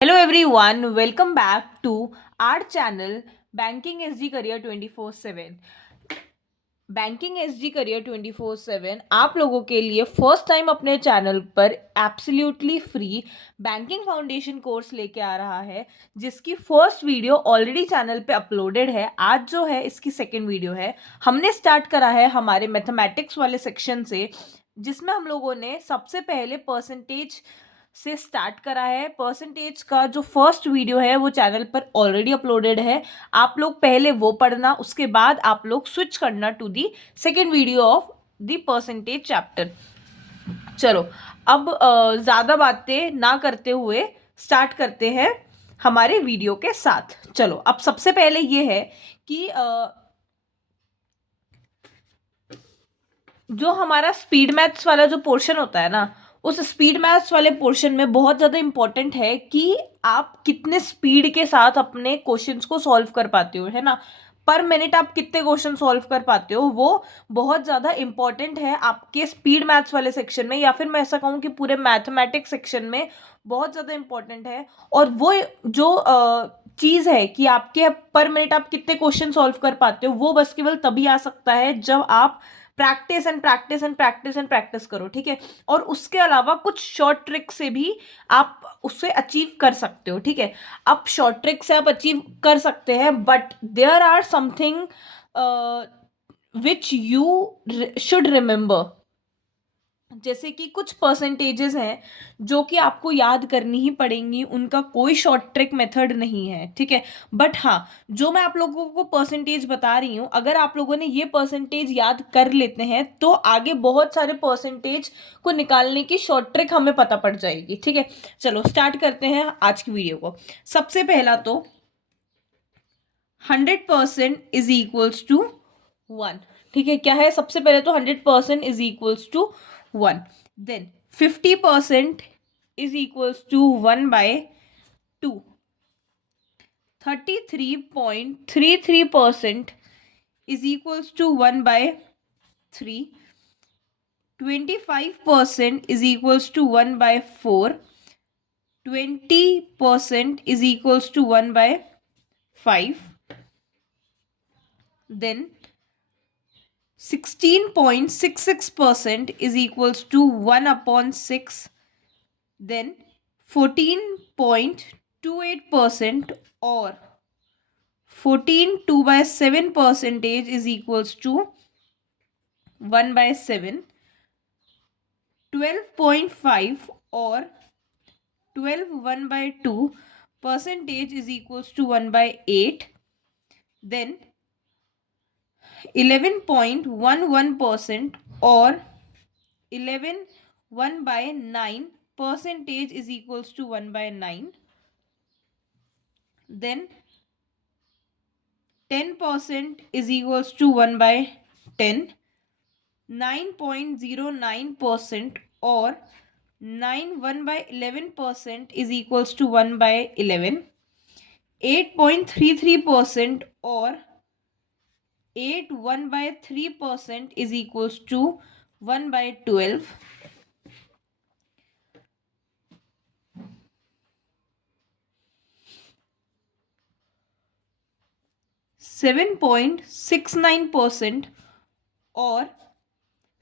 Hello everyone, welcome back to our channel Banking SG Career 24/7। Banking SG career 24/7 आप लोगों के लिए first time अपने चैनल पर absolutely free banking foundation course लेके आ रहा है, जिसकी फर्स्ट वीडियो ऑलरेडी चैनल पे अपलोडेड है। आज जो है इसकी सेकंड वीडियो है। हमने स्टार्ट करा है हमारे मैथमेटिक्स वाले सेक्शन से, जिसमें हम लोगों ने सबसे पहले परसेंटेज से स्टार्ट करा है। परसेंटेज का जो फर्स्ट वीडियो है वो चैनल पर ऑलरेडी अपलोडेड है। आप लोग पहले वो पढ़ना, उसके बाद आप लोग स्विच करना to the second video of the percentage chapter. चलो, अब ज़्यादा बातें ना करते हुए स्टार्ट करते हैं हमारे वीडियो के साथ। चलो, अब सबसे पहले ये है कि जो हमारा स्पीड मैथ्स वाला जो पोर्शन होता है ना, उस स्पीड मैथ्स वाले पोर्शन में बहुत ज़्यादा इंपॉर्टेंट है कि आप कितने स्पीड के साथ अपने क्वेश्चंस को सॉल्व कर पाते हो, है ना। पर मिनट आप कितने क्वेश्चन सॉल्व कर पाते हो, वो बहुत ज़्यादा इंपॉर्टेंट है आपके स्पीड मैथ्स वाले सेक्शन में, या फिर मैं ऐसा कहूँ कि पूरे मैथमेटिक्स सेक्शन में बहुत ज़्यादा इंपॉर्टेंट है। और वो जो चीज़ है कि आपके पर मिनट आप कितने क्वेश्चन सॉल्व कर पाते हो, वो बस केवल तभी आ सकता है जब आप practice and practice and practice and practice करो, ठीक है। और उसके अलावा कुछ शॉर्ट ट्रिक से भी आप उससे अचीव कर सकते हो, ठीक है। अब शॉर्ट ट्रिक से आप अचीव कर सकते हैं, but there are something which you should remember. जैसे कि कुछ परसेंटेजेस हैं जो कि आपको याद करनी ही पड़ेंगी, उनका कोई शॉर्ट ट्रिक मेथड नहीं है, ठीक है। बट हाँ, जो मैं आप लोगों को परसेंटेज बता रही हूँ, अगर आप लोगों ने ये परसेंटेज याद कर लेते हैं तो आगे बहुत सारे परसेंटेज को निकालने की शॉर्ट ट्रिक हमें पता पड़ जाएगी, ठीक है। चलो स्टार्ट करते हैं आज की वीडियो को। सबसे पहला तो 100% इज इक्वल्स टू 1, ठीक है। क्या है? सबसे पहले तो 100% is equals to 1। Then 50% is equals to 1/2। 33.33% is equals to 1/3। 25% is equals to 1/4। 20% is equals to 1/5। Then 16.66% is equals to 1/6. Then 14.28% or 14/2 percentage is equals to 1/7. 12.5 or 12/1/2 percentage is equals to 1/8. Then 11.11% or 11/1/9 percentage is equals to 1/9. Then 10% is equals to 1/10. 9.09% or 9/1/11% is equals to 1/11. 8.33% or 8/1/3% is equals to 1/12. 7.69% or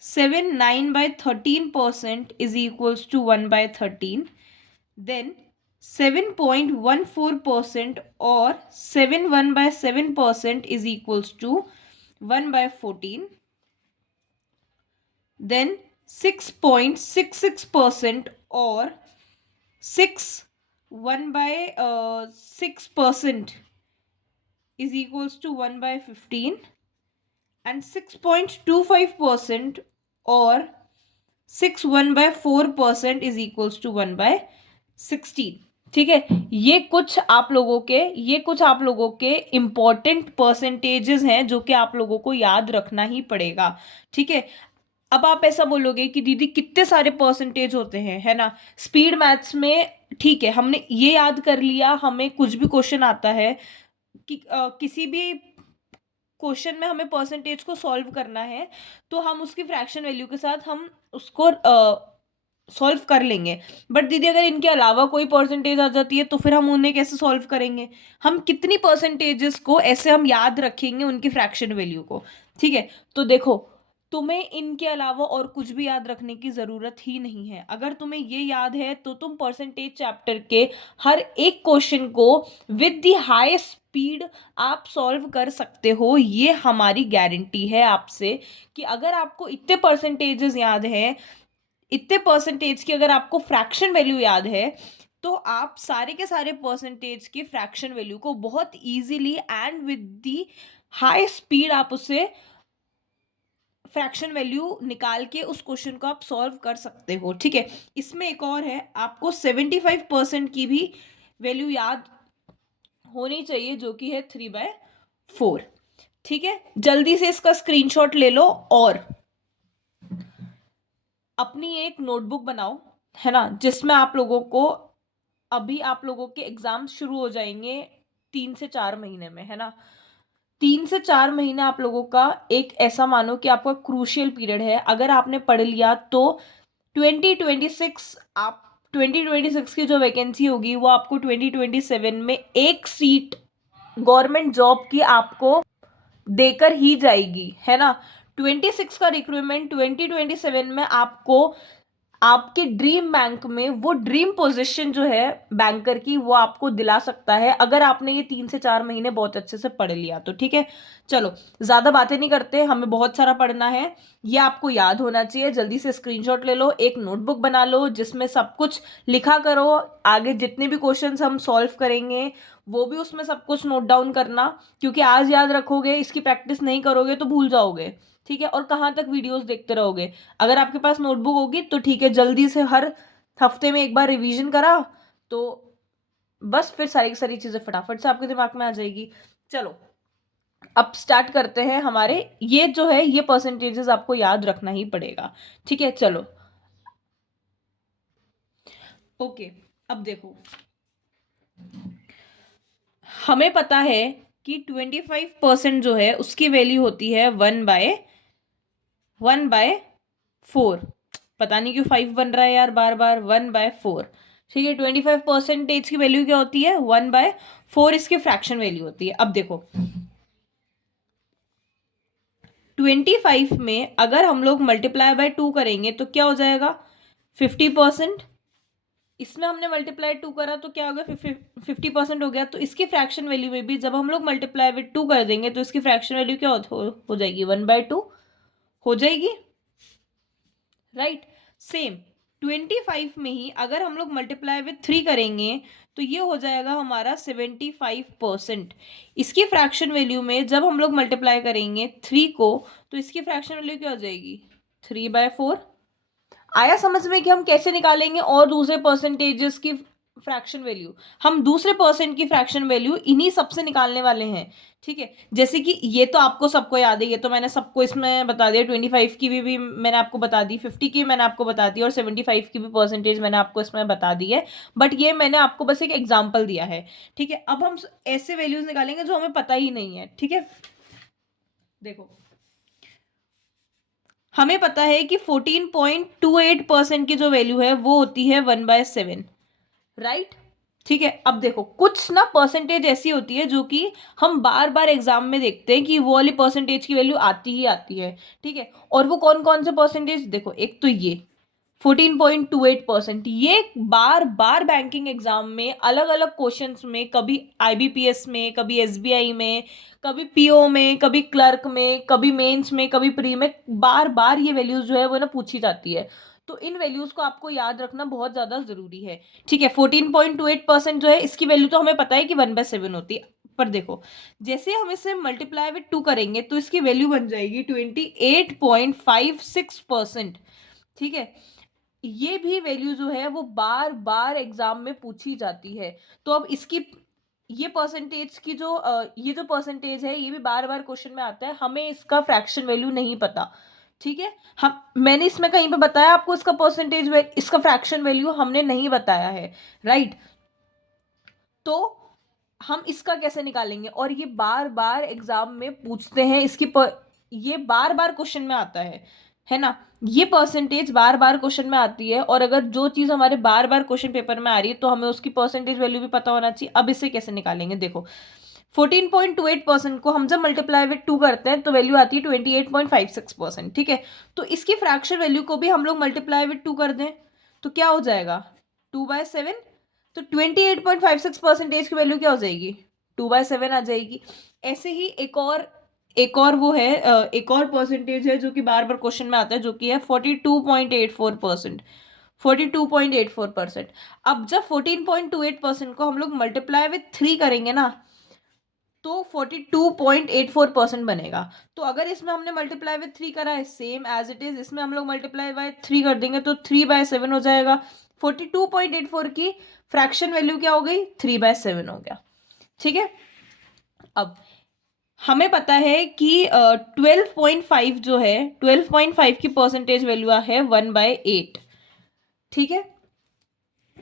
7/9/13% is equals to 1/13. Then 7.14% or 7/1/7% is equals to 1/14. Then 6.66% or 6/1/6% is equals to 1/15. And 6.25% or 6/1/4% is equals to 1/16, ठीक है। ये कुछ आप लोगों के important percentages हैं जो कि आप लोगों को याद रखना ही पड़ेगा, ठीक है। अब आप ऐसा बोलोगे कि दीदी कितने सारे परसेंटेज होते हैं, है ना, स्पीड मैथ्स में। ठीक है, हमने ये याद कर लिया, हमें कुछ भी क्वेश्चन आता है कि किसी भी क्वेश्चन में हमें परसेंटेज को सॉल्व करना है, तो हम उसकी फ्रैक्शन वैल्यू के साथ हम उसको सॉल्व कर लेंगे। बट दीदी अगर इनके अलावा कोई परसेंटेज आ जाती है तो फिर हम उन्हें कैसे सॉल्व करेंगे? हम कितनी परसेंटेजेस को ऐसे हम याद रखेंगे उनकी फ्रैक्शन वैल्यू को? ठीक है, तो देखो, तुम्हें इनके अलावा और कुछ भी याद रखने की ज़रूरत ही नहीं है। अगर तुम्हें ये याद है तो तुम परसेंटेज चैप्टर के हर एक क्वेश्चन को विद द हाई स्पीड आप सॉल्व कर सकते हो। ये हमारी गारंटी है आपसे कि अगर आपको इतने परसेंटेजेस याद है, इतने परसेंटेज की अगर आपको फ्रैक्शन वैल्यू याद है, तो आप सारे के सारे परसेंटेज के फ्रैक्शन वैल्यू को बहुत easily and with the high speed आप उसे फ्रैक्शन वैल्यू निकाल के उस क्वेश्चन को आप सॉल्व कर सकते हो। ठीक है, इसमें एक और है, आपको 75% की भी वैल्यू याद होनी चाहिए, जो कि है 3/4। ठीक है, जल्दी से इसका स्क्रीनशॉट ले लो और अपनी एक नोटबुक बनाओ, है ना, जिसमें आप लोगों को, अभी आप लोगों के एग्जाम शुरू हो जाएंगे 3 से 4 महीने में, है ना। 3 से 4 महीने आप लोगों का एक ऐसा मानो कि आपका क्रूशियल पीरियड है। अगर आपने पढ़ लिया तो 2026, आप 2026 की जो वैकेंसी होगी वो आपको 2027 में एक सीट गवर्नमेंट जॉब की आपको देकर ही जाएगी, है ना। 26 का रिक्रूटमेंट 2027 में आपको आपके ड्रीम बैंक में वो ड्रीम पोजीशन जो है बैंकर की, वो आपको दिला सकता है, अगर आपने ये 3 से 4 महीने बहुत अच्छे से पढ़ लिया तो। ठीक है, चलो ज्यादा बातें नहीं करते, हमें बहुत सारा पढ़ना है, ये आपको याद होना चाहिए। जल्दी से स्क्रीनशॉट ले लो, एक नोटबुक बना लो जिसमें सब कुछ लिखा करो। आगे जितने भी क्वेश्चंस हम सॉल्व करेंगे वो भी उसमें सब कुछ नोट डाउन करना, क्योंकि आज याद रखोगे, इसकी प्रैक्टिस नहीं करोगे तो भूल जाओगे। ठीक है, और कहाँ तक वीडियोस देखते रहोगे? अगर आपके पास नोटबुक होगी तो ठीक है, जल्दी से हर हफ्ते में एक बार रिवीजन करा तो बस फिर सारी की सारी चीजें फटाफट से आपके दिमाग में आ जाएगी। चलो अब स्टार्ट करते हैं। हमारे ये जो है ये परसेंटेजेस आपको याद रखना ही पड़ेगा। ठीक है, चलो ओके। अब देखो, हमें पता है कि 25% जो है उसकी वैल्यू होती है 1/4। पता नहीं क्यों 5 बन रहा है यार बार बार, 1/4। ठीक है, 25% की वैल्यू क्या होती है? 1/4 इसकी फ्रैक्शन वैल्यू होती है। अब देखो, 25 में अगर हम लोग मल्टीप्लाई बाय 2 करेंगे तो क्या हो जाएगा? 50%। इसमें हमने मल्टीप्लाई 2 करा तो क्या हो गया? 50% हो गया। तो इसकी फ्रैक्शन वैल्यू में भी जब हम लोग मल्टीप्लाई विद 2 कर देंगे तो इसकी फ्रैक्शन वैल्यू क्या हो जाएगी? 1/2 हो जाएगी, राइट। सेम 25 में ही अगर हम लोग मल्टीप्लाई विथ 3 करेंगे तो ये हो जाएगा हमारा 75%। इसकी फ्रैक्शन वैल्यू में जब हम लोग मल्टीप्लाई करेंगे 3 को तो इसकी फ्रैक्शन वैल्यू क्या हो जाएगी? 3/4। आया समझ में कि हम कैसे निकालेंगे और दूसरे परसेंटेजेस की फ्रैक्शन वैल्यू? हम दूसरे परसेंट की फ्रैक्शन वैल्यू इन्हीं सबसे निकालने वाले हैं। ठीक है, जैसे कि ये तो आपको सबको याद है, ये तो मैंने सबको इसमें बता दिया। 25 की भी मैंने आपको बता दी, 50 की मैंने आपको बता दी और 75 की भी परसेंटेज मैंने आपको इसमें बता दी है। बट ये मैंने आपको बस एक एग्जाम्पल दिया है। ठीक है, अब हम ऐसे वैल्यूज निकालेंगे जो हमें पता ही नहीं है। ठीक है, देखो हमें पता है कि 14.28% की जो वैल्यू है वो होती है 1/7, राइट। ठीक है, अब देखो कुछ ना परसेंटेज ऐसी होती है जो कि हम बार बार एग्जाम में देखते हैं कि वो वाली परसेंटेज की वैल्यू आती ही आती है। ठीक है, और वो कौन कौन से परसेंटेज? देखो, एक तो ये 14.28%, ये बार बार बैंकिंग एग्जाम में अलग अलग क्वेश्चंस में, कभी आईबीपीएस में, कभी एसबीआई में, कभी पीओ में, कभी क्लर्क में, कभी मेंस में, कभी प्री में, बार बार ये वैल्यूज जो है वो ना पूछी जाती है। तो इन वैल्यूज को आपको याद रखना बहुत ज्यादा जरूरी है। ठीक है, 14.28% जो है इसकी वैल्यू तो हमें पता है कि 1/7 होती है। पर देखो, जैसे हम इसे मल्टीप्लाई विथ 2 करेंगे तो इसकी वैल्यू बन जाएगी 28.56%। ठीक है, ये भी वैल्यू जो है वो बार बार एग्जाम में पूछी जाती है। तो अब इसकी ये परसेंटेज की जो ये जो परसेंटेज है ये भी बार बार क्वेश्चन में आता है, हमें इसका फ्रैक्शन वैल्यू नहीं पता। ठीक है, हम मैंने इसमें कहीं पे बताया आपको इसका परसेंटेज, इसका फ्रैक्शन वैल्यू हमने नहीं बताया है, राइट। तो हम इसका कैसे निकालेंगे? और ये बार बार एग्जाम में पूछते हैं, ये बार बार क्वेश्चन में आता है। है ना। ये परसेंटेज बार बार क्वेश्चन में आती है, और अगर जो चीज़ हमारे बार बार क्वेश्चन पेपर में आ रही है तो हमें उसकी परसेंटेज वैल्यू भी पता होना चाहिए। अब इसे कैसे निकालेंगे, देखो 14.28% को हम जब मल्टीप्लाई विथ 2 करते हैं तो वैल्यू आती है 28.56%। ठीक है, तो इसकी फ्रैक्शन वैल्यू को भी हम लोग मल्टीप्लाई विथ 2 कर दें तो क्या हो जाएगा 2/7। तो 28.56% की वैल्यू क्या हो जाएगी 2/7 आ जाएगी। ऐसे ही एक और वो है एक और परसेंटेज है जो कि बार बार क्वेश्चन में आता है, जो कि है 42.84%। 42.84%। अब जब 14.28% को हम लोग मल्टीप्लाई विथ 3 करेंगे ना तो 42.84% बनेगा। तो अगर इसमें हमने मल्टीप्लाई विथ 3 करा है सेम एज इट इज, इसमें हम लोग मल्टीप्लाई बाय 3 कर देंगे तो 3/7 हो जाएगा। 42.84 की फ्रैक्शन वैल्यू क्या हो गई 3/7 हो गया। ठीक है, अब हमें पता है कि 12.5 जो है 12.5 की परसेंटेज वैल्यू है 1/8। ठीक है,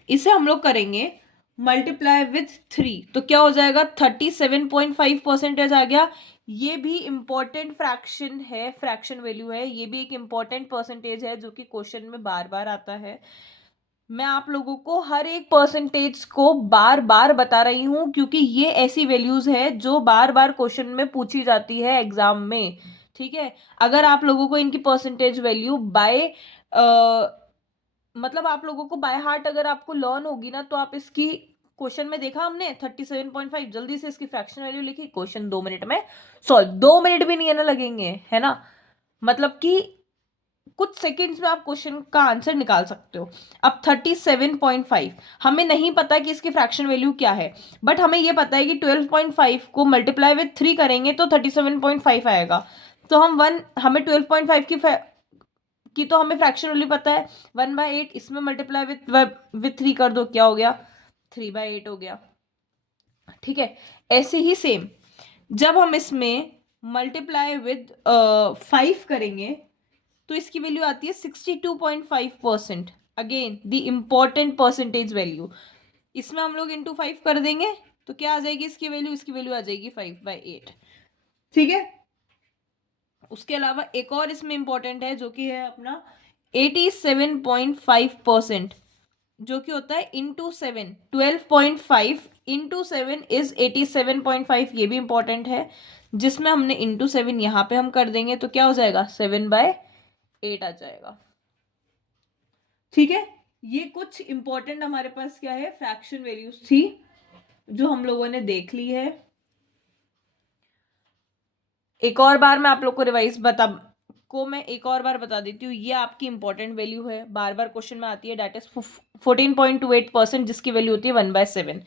इसे हम लोग करेंगे मल्टीप्लाई विथ 3 तो क्या हो जाएगा 37.5% आ गया। ये भी इंपॉर्टेंट फ्रैक्शन है, फ्रैक्शन वैल्यू है, ये भी एक इंपॉर्टेंट परसेंटेज है जो कि क्वेश्चन में बार बार आता है। मैं आप लोगों को हर एक परसेंटेज को बार बार बता रही हूं क्योंकि ये ऐसी वैल्यूज है जो बार बार क्वेश्चन में पूछी जाती है एग्जाम में। ठीक है, अगर आप लोगों को इनकी परसेंटेज वैल्यू बाय मतलब आप लोगों को बाय हार्ट अगर आपको लर्न होगी ना तो आप इसकी क्वेश्चन में देखा हमने 37.5, जल्दी से इसकी फ्रैक्शन वैल्यू लिखी, क्वेश्चन 2 मिनट में सॉल्व, 2 मिनट भी नहीं है ना लगेंगे, है ना। मतलब कि कुछ सेकंड्स में आप क्वेश्चन का आंसर निकाल सकते हो। अब 37.5 हमें नहीं पता कि इसकी फ्रैक्शन वैल्यू क्या है, बट हमें ये पता है कि 12.5 को मल्टीप्लाई विथ 3 करेंगे तो 37.5 आएगा। तो हमें 12.5 की तो हमें फ्रैक्शन वैल्यू पता है 1/8, इसमें मल्टीप्लाई विथ 3 कर दो, क्या हो गया 3/8 हो गया। ठीक है, ऐसे ही सेम जब हम इसमें मल्टीप्लाई विद 5 करेंगे तो इसकी वैल्यू आती है 62.5%। Again the important percentage value, इसमें हम लोग इंटू 5 कर देंगे तो क्या आ जाएगी इसकी वैल्यू आ जाएगी 5/8। ठीक है, उसके अलावा एक और इसमें इंपॉर्टेंट है जो कि है अपना 87.5%, जो कि होता है इंटू 7, 12.5 इंटू 7 इज 87.5, ये भी इंपॉर्टेंट है, जिसमें हमने इंटू 7 यहाँ पे हम कर देंगे तो क्या हो जाएगा 7/8 आ जाएगा। ठीक है, ये कुछ इंपॉर्टेंट हमारे पास क्या है फ्रैक्शन वैल्यूज थी जो हम लोगों ने देख ली है। एक और बार मैं आप लोग को मैं एक और बार बता देती हूँ, ये आपकी इंपॉर्टेंट वैल्यू है, बार बार क्वेश्चन में आती है, डेट इज 14.28% जिसकी वैल्यू होती है 1/7।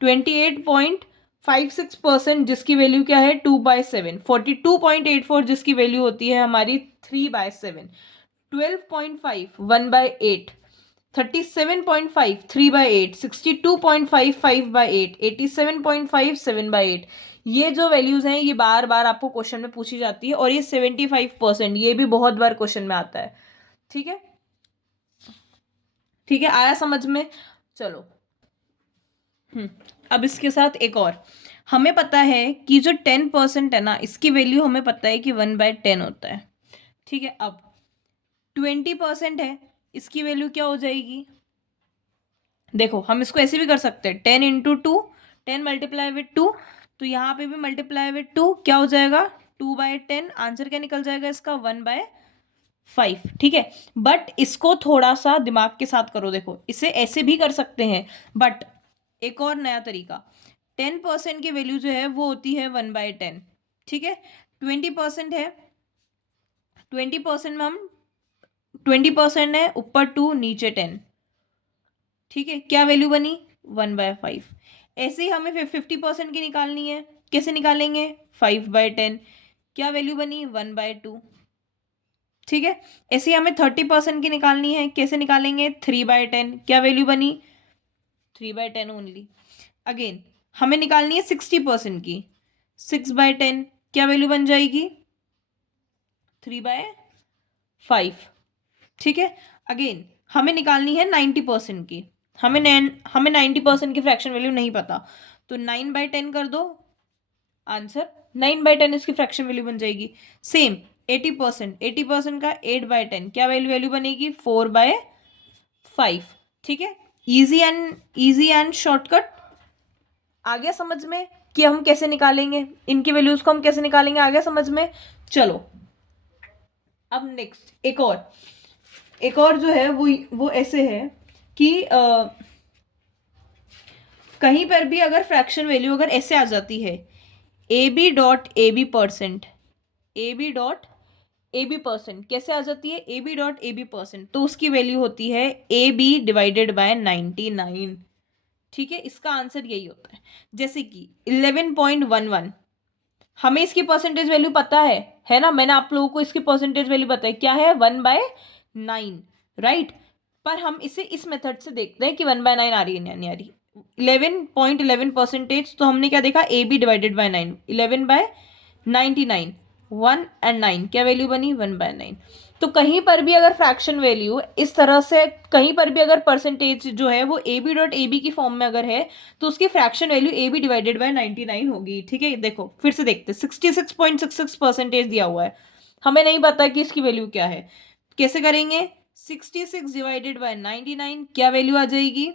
28.56% जिसकी वैल्यू क्या है 2/7। 42.84 जिसकी वैल्यू होती है हमारी 3/7। 12.5 1/8। 37.5 3/8। 62.5 5/8। 87.5 7/8। ये जो वैल्यूज हैं ये बार बार आपको क्वेश्चन में पूछी जाती है, और ये 75% ये भी बहुत बार क्वेश्चन में आता है। ठीक है, ठीक है, आया समझ में। चलो अब इसके साथ एक और, हमें पता है कि जो 10% है ना इसकी वैल्यू हमें पता है कि 1/10 होता है। ठीक है, अब 20% है, इसकी वैल्यू क्या हो जाएगी, देखो हम इसको ऐसे भी कर सकते हैं 10 × 2, 10 मल्टीप्लाई विथ 2, तो यहाँ पे भी मल्टीप्लाई विथ 2 क्या हो जाएगा 2/10, आंसर क्या निकल जाएगा इसका 1/5। ठीक है, बट इसको थोड़ा सा दिमाग के साथ करो, देखो इसे ऐसे भी कर सकते हैं, बट एक और नया तरीका, 10% की वैल्यू जो है वो होती है 1/10। ठीक है, 20% है, 20% में हम 20% है ऊपर 2 नीचे 10। ठीक है, क्या वैल्यू बनी 1/5। ऐसे ही हमें 50% की निकालनी है, कैसे निकालेंगे 5/10, क्या वैल्यू बनी 1/2। ठीक है, ऐसे ही हमें 30% की निकालनी है, कैसे निकालेंगे 3/10, क्या वैल्यू बनी 3/10 ओनली। अगेन हमें निकालनी है 60% की, 6/10, क्या वैल्यू बन जाएगी 3/5। ठीक है, अगेन हमें निकालनी है 90% की, हमें 90% की फ्रैक्शन वैल्यू नहीं पता, तो 9/10 कर दो, आंसर 9/10 इसकी फ्रैक्शन वैल्यू बन जाएगी। सेम 80%, 80% का 8/10 क्या वैल्यू बनेगी? 4/5। ठीक है, इजी एंड शॉर्टकट। आ गया समझ में कि हम कैसे निकालेंगे इनकी वैल्यूज को, हम कैसे निकालेंगे? आ गया समझ में? चलो अब नेक्स्ट एक और जो है वो ऐसे है कि कहीं पर भी अगर फ्रैक्शन वैल्यू अगर ऐसे आ जाती है, AB.AB%, AB.AB% कैसे आ जाती है? AB.AB%, तो उसकी वैल्यू होती है AB/99। ठीक है, इसका आंसर यही होता है। जैसे कि 11.11, हमें इसकी परसेंटेज वैल्यू पता है ना? मैंने आप लोगों को इसकी परसेंटेज वैल्यू बताई, क्या है? 1/9, राइट। पर हम इसे इस मेथड से देखते हैं कि 1/9 आ रही है नहीं आ रही। 11.11%, तो हमने क्या देखा? AB/9, 11/99, 1 और 9, क्या वैल्यू बनी? 1/9। तो कहीं पर भी अगर फ्रैक्शन वैल्यू इस तरह से, कहीं पर भी अगर परसेंटेज जो है वो AB.AB की फॉर्म में अगर है, तो उसकी फ्रैक्शन वैल्यू AB/99 होगी। ठीक है, देखो फिर से देखते, 66.66% दिया हुआ है, हमें नहीं पता कि इसकी वैल्यू क्या है। कैसे करेंगे? 66/99, क्या वैल्यू आ जाएगी?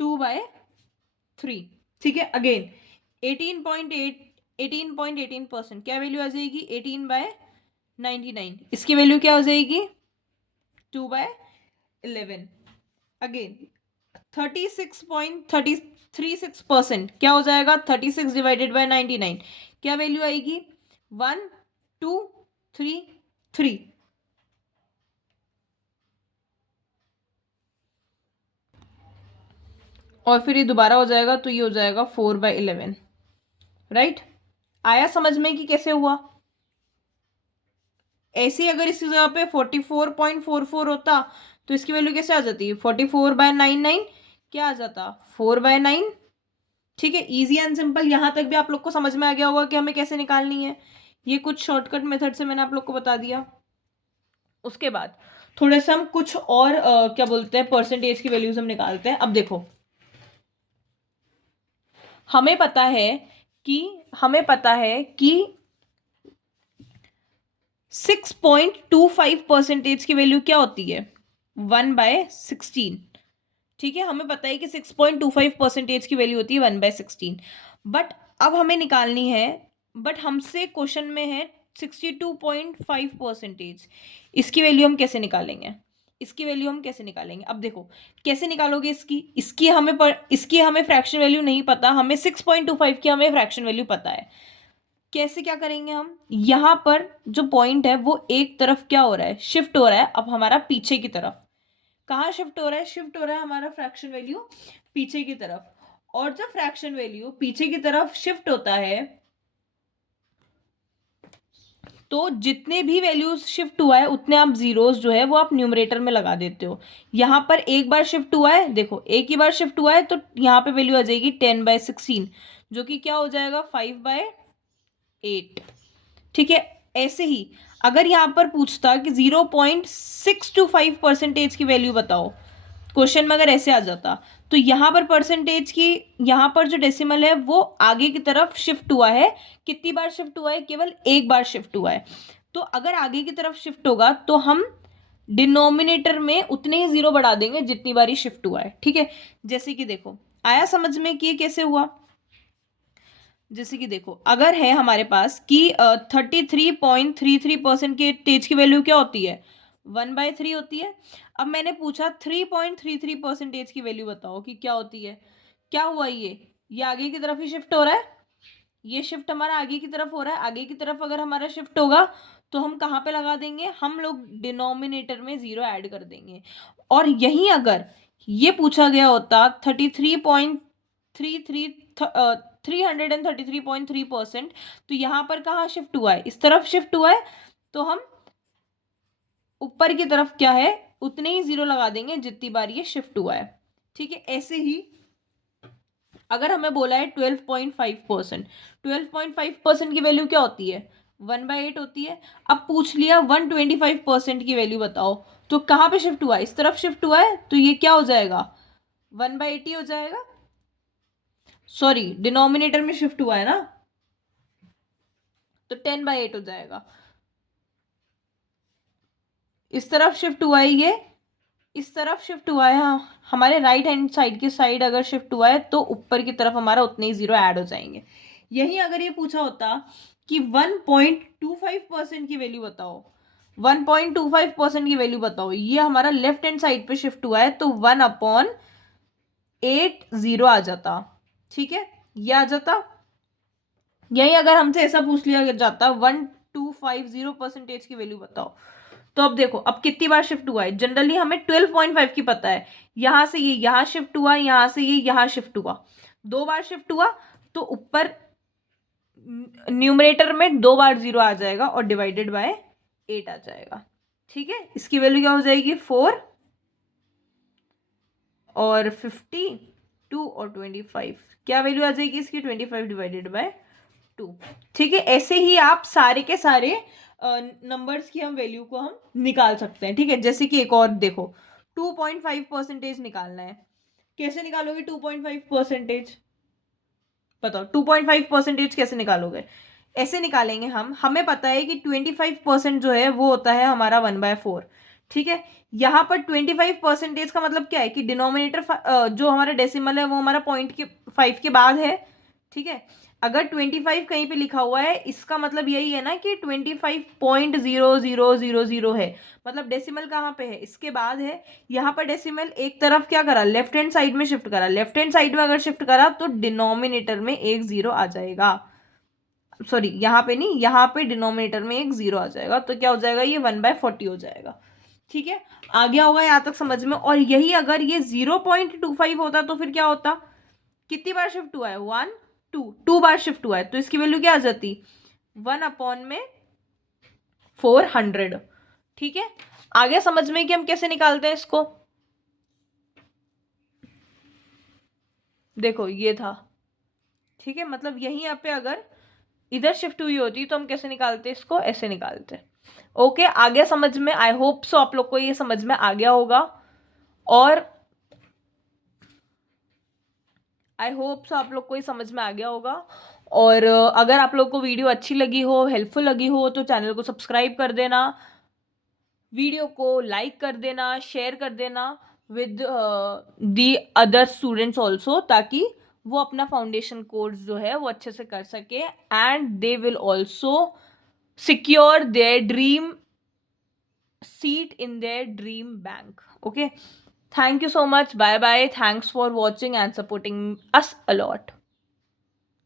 2/3। ठीक है, अगेन 18.18%, क्या वैल्यू आ जाएगी? 18/99, इसकी वैल्यू क्या हो जाएगी? 2/11। अगेन 36.36%, क्या हो जाएगा? 36/99, क्या वैल्यू आएगी? 1, 2, 3, 3। और फिर ये दोबारा हो जाएगा, तो ये हो जाएगा 4/11, राइट। आया समझ में कि कैसे हुआ? ऐसे अगर इसी जगह पे 44.44 होता, तो इसकी वैल्यू कैसे आ जाती? 44/99, क्या आ जाता? 4/9। ठीक है, इजी एंड सिंपल। यहां तक भी आप लोग को समझ में आ गया होगा कि हमें कैसे निकालनी है। ये कुछ शॉर्टकट मेथड से मैंने आप लोग को बता दिया। उसके बाद थोड़े से हम कुछ और क्या बोलते हैं, परसेंटेज की वैल्यूज हम निकालते हैं। अब देखो, हमें पता है कि 6.25% की वैल्यू क्या होती है? 1/16। ठीक है, हमें पता है कि 6.25% की वैल्यू होती है 1/16। बट अब हमें निकालनी है, बट हमसे क्वेश्चन में है 62.5%। इसकी वैल्यू हम कैसे निकालेंगे? अब देखो कैसे निकालोगे इसकी हमें फ्रैक्शन वैल्यू नहीं पता, हमें 6.25 की हमें फ्रैक्शन वैल्यू पता है। कैसे क्या करेंगे हम? यहां पर जो पॉइंट है वो एक तरफ क्या हो रहा है? शिफ्ट हो रहा है अब हमारा पीछे की तरफ। कहाँ शिफ्ट हो रहा है? शिफ्ट हो रहा है हमारा फ्रैक्शन वैल्यू पीछे की तरफ। और जब फ्रैक्शन वैल्यू पीछे की तरफ शिफ्ट होता है, तो जितने भी वैल्यूज शिफ्ट हुआ है उतने आप जीरोस जो है वो आप न्यूमरेटर में लगा देते हो। यहां पर एक बार शिफ्ट हुआ है, देखो एक ही बार शिफ्ट हुआ है, तो यहाँ पे वैल्यू आ जाएगी 10/16, जो कि क्या हो जाएगा? 5/8। ठीक है, ऐसे ही अगर यहां पर पूछता कि 0.625% की वैल्यू बताओ, क्वेश्चन में अगर ऐसे आ जाता, तो यहां पर परसेंटेज की, यहां पर जो डेसिमल है वो आगे की तरफ शिफ्ट हुआ है। कितनी बार शिफ्ट हुआ है? केवल एक बार शिफ्ट हुआ है। तो अगर आगे की तरफ शिफ्ट होगा तो हम डिनोमिनेटर में उतने ही जीरो बढ़ा देंगे जितनी बार ये शिफ्ट हुआ है। ठीक है, जैसे कि देखो, आया समझ में कि ये कैसे हुआ? जैसे कि देखो, अगर है हमारे पास कि 33.33% के तेज की वैल्यू क्या होती है? 1/3 होती है। अब मैंने पूछा 3.33% की वैल्यू बताओ कि क्या होती है। क्या हुआ? ये आगे की तरफ ही शिफ्ट हो रहा है। ये शिफ्ट हमारा आगे की तरफ हो रहा है। आगे की तरफ अगर हमारा शिफ्ट होगा तो हम कहाँ पे लगा देंगे? हम लोग डिनोमिनेटर में जीरो ऐड कर देंगे। और यहीं अगर ये पूछा गया होता 333.33%, तो यहाँ पर कहाँ शिफ्ट हुआ है? इस तरफ शिफ्ट हुआ है, तो हम ऊपर की तरफ क्या है, उतने ही जीरो लगा देंगे जितनी बार ये शिफ्ट हुआ है। ठीक है, ऐसे ही अगर हमें बोला है 12.5%, 12.5% की वैल्यू क्या होती है? 1/8 होती है। अब पूछ लिया 125% की वैल्यू बताओ, तो कहाँ पे शिफ्ट हुआ है? इस तरफ शिफ्ट हुआ है, तो ये क्या हो जाएगा? 1/80 हो जाएगा। सॉरी, डिनोमिनेटर में शिफ्ट हुआ है ना। तो 10/8 हो जाएगा। इस तरफ शिफ्ट हुआ है ये, इस तरफ शिफ्ट हुआ है, हाँ हमारे राइट हैंड साइड की साइड अगर शिफ्ट हुआ है तो ऊपर की तरफ हमारा उतने ही जीरो ऐड हो जाएंगे। यही अगर ये पूछा होता कि 1.25% की वैल्यू बताओ, 1.25% की वैल्यू बताओ, ये हमारा लेफ्ट हैंड साइड पे शिफ्ट हुआ है तो 1/8 जीरो आ जाता। ठीक है, ये आ जाता। यही अगर हमसे ऐसा पूछ लिया जाता 1250% की वैल्यू बताओ, तो अब देखो अब कितनी बार शिफ्ट हुआ है। जनरली हमें 12.5 की पता है, यहां से ये यहां शिफ्ट हुआ, यहां से ये यहां शिफ्ट हुआ, 2 बार शिफ्ट हुआ, तो ऊपर न्यूमरेटर में 2 बार जीरो आ जाएगा और डिवाइडेड बाय 8 आ जाएगा। ठीक है, इसकी वैल्यू क्या हो जाएगी 4 और 52 और 25, क्या वैल्यू आ जाएगी इसकी 25 डिवाइडेड बाय 2। ठीक है, ऐसे ही आप सारे के सारे नंबर्स की हम वैल्यू को हम निकाल सकते हैं। ठीक है, जैसे कि एक और देखो 2.5% निकालना है, कैसे निकालोगे 2.5%? बताओ 2.5% कैसे निकालोगे? ऐसे निकालेंगे हम, हमें पता है कि 25% जो है वो होता है हमारा 1/4। ठीक है, यहाँ पर 25% का मतलब क्या है कि डिनोमिनेटर जो हमारा डेसिमल है वो हमारा 0.5 के बाद है। ठीक है, अगर 25 कहीं पे लिखा हुआ है इसका मतलब यही है ना कि 25.0000 है, मतलब डेसिमल कहाँ पे है, इसके बाद है। यहाँ पर डेसिमल एक तरफ क्या करा, लेफ्ट हैंड साइड में शिफ्ट करा, लेफ्ट हैंड साइड में अगर शिफ्ट करा तो डिनोमिनेटर में एक जीरो आ जाएगा। सॉरी, यहाँ पे नहीं, यहाँ पे डिनोमिनेटर में एक जीरो आ जाएगा, तो क्या हो जाएगा, ये 1/40 हो जाएगा। ठीक है, आ गया होगा यहाँ तक समझ में। और यही अगर ये 0.25 होता तो फिर क्या होता, कितनी बार शिफ्ट हुआ है, 2 बार शिफ्ट हुआ है, तो इसकी वैल्यू क्या आ जाती, 1/400। ठीक है, आ गया समझ में कि हम कैसे निकालते हैं इसको। देखो ये था। ठीक है, मतलब यहीं पे अगर इधर शिफ्ट हुई होती तो हम कैसे निकालते, इसको ऐसे निकालते। ओके, आ गया समझ में, आई होप सो आप लोग को ये समझ में आ गया होगा। और आई होप सो आप लोग को ये समझ में आ गया होगा। और अगर आप लोग को वीडियो अच्छी लगी हो, हेल्पफुल लगी हो, तो चैनल को सब्सक्राइब कर देना, वीडियो को लाइक कर देना, शेयर कर देना with the other students also, ताकि वो अपना फाउंडेशन कोर्स जो है वो अच्छे से कर सके and they will also secure their dream seat in their dream bank. Okay, thank you so much, bye bye, thanks for watching and supporting us a lot.